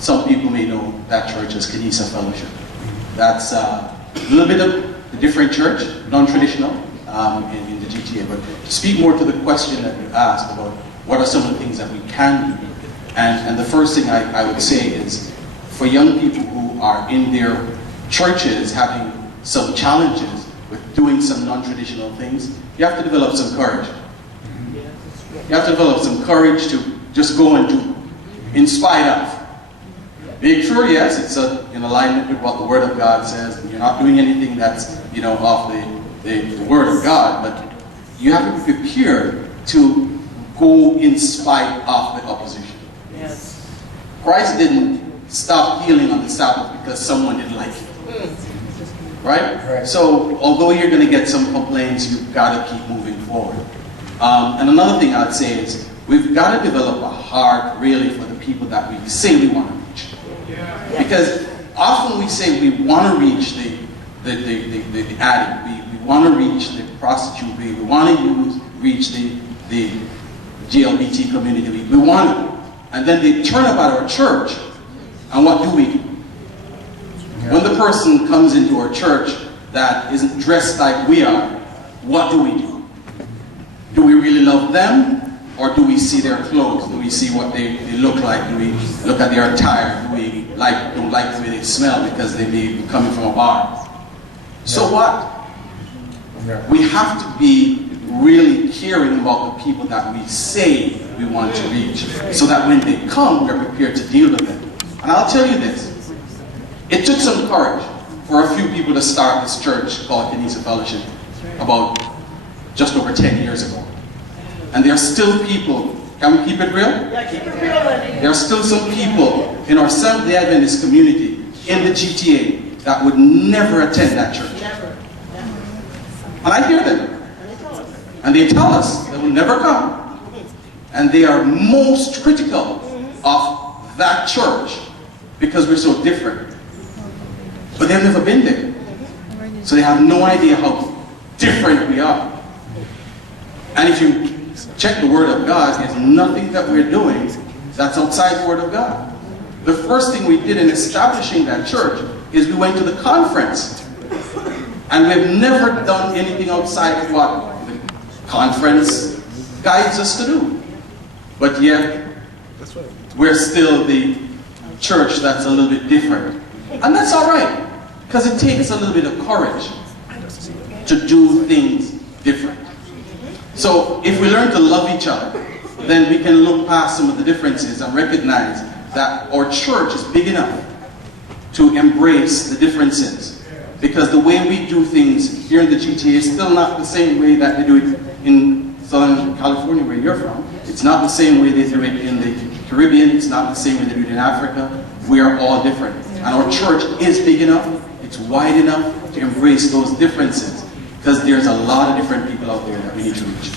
some people may know that church as Kanisa Fellowship. That's a little bit of a different church, non-traditional in the GTA. But to speak more to the question that you asked about what are some of the things that we can do, and the first thing I would say is for young people who are in their churches having some challenges with doing some non-traditional things, you have to develop some courage. You have to develop some courage to just go and do, in spite of. Being sure, yes, it's in alignment with what the Word of God says, and you're not doing anything that's, off the Word of God, but you have to be prepared to go in spite of the opposition. Yes. Christ didn't stop healing on the Sabbath because someone didn't like it. Right? So, although you're going to get some complaints, you've got to keep moving forward. And another thing I'd say is, we've got to develop a heart, really, for the people that we say we want to reach. Because often we say we want to reach the addict, we want to reach the prostitute, we want to reach the GLBT community, we want to. And then they turn up at our church, and what do we do? When the person comes into our church that isn't dressed like we are, what do we do? Do we really love them? Or do we see their clothes? Do we see what they look like? Do we look at their attire? Do we don't like the way they smell because they may be coming from a bar? So what? We have to be really caring about the people that we say we want to reach, so that when they come, we're prepared to deal with them. And I'll tell you this. It took some courage for a few people to start this church called Kanisa Fellowship about just over 10 years ago. And there are still people, can we keep it real? Yeah, keep it real, Lenny. There are still some people in our Seventh-day Adventist community in the GTA that would never attend that church. Never. And I hear them. And they tell us they will never come. And they are most critical of that church because we're so different. But they've never been there. So they have no idea how different we are. And if you check the Word of God, there's nothing that we're doing that's outside the Word of God. The first thing we did in establishing that church is we went to the conference. And we've never done anything outside of what the conference guides us to do. But yet, we're still the church that's a little bit different. And that's all right, because it takes a little bit of courage to do things different. So if we learn to love each other, then we can look past some of the differences and recognize that our church is big enough to embrace the differences. Because the way we do things here in the GTA is still not the same way that they do it in Southern California, where you're from. It's not the same way they do it in the Caribbean. It's not the same way they do it in Africa. We are all different. And our church is big enough, it's wide enough to embrace those differences. Because there's a lot of different people out there that we need to reach.